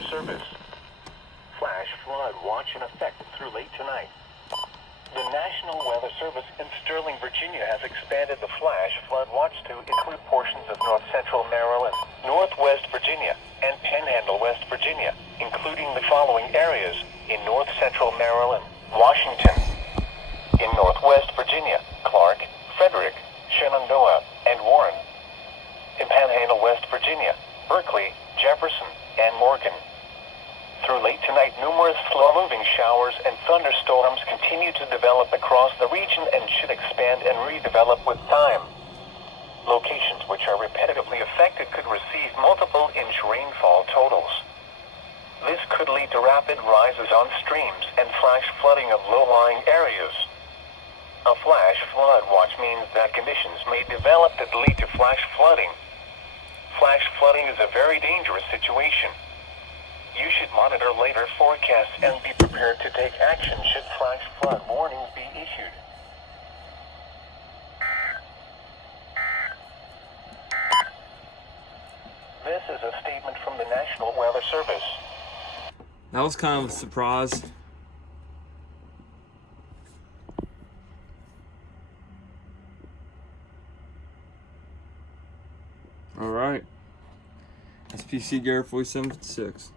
Weather Service. Flash flood watch in effect through late tonight. The National Weather Service in Sterling, Virginia has expanded the flash flood watch to include portions of north central Maryland, northwest Virginia, and Panhandle, West Virginia, including the following areas: in north central Maryland, Washington; in northwest Virginia, Clark, Frederick, Shenandoah, and Warren; in Panhandle, West Virginia, Berkeley, Jefferson, and Morgan. Through late tonight, numerous slow-moving showers and thunderstorms continue to develop across the region and should expand and redevelop with time. Locations which are repetitively affected could receive multiple-inch rainfall totals. This could lead to rapid rises on streams and flash flooding of low-lying areas. A flash flood watch means that conditions may develop that lead to flash flooding. Flash flooding is a very dangerous situation. You should monitor later forecasts and be prepared to take action should flash flood warnings be issued. This is a statement from the National Weather Service. That was kind of a surprise. All right. That's PC Garrett 4756.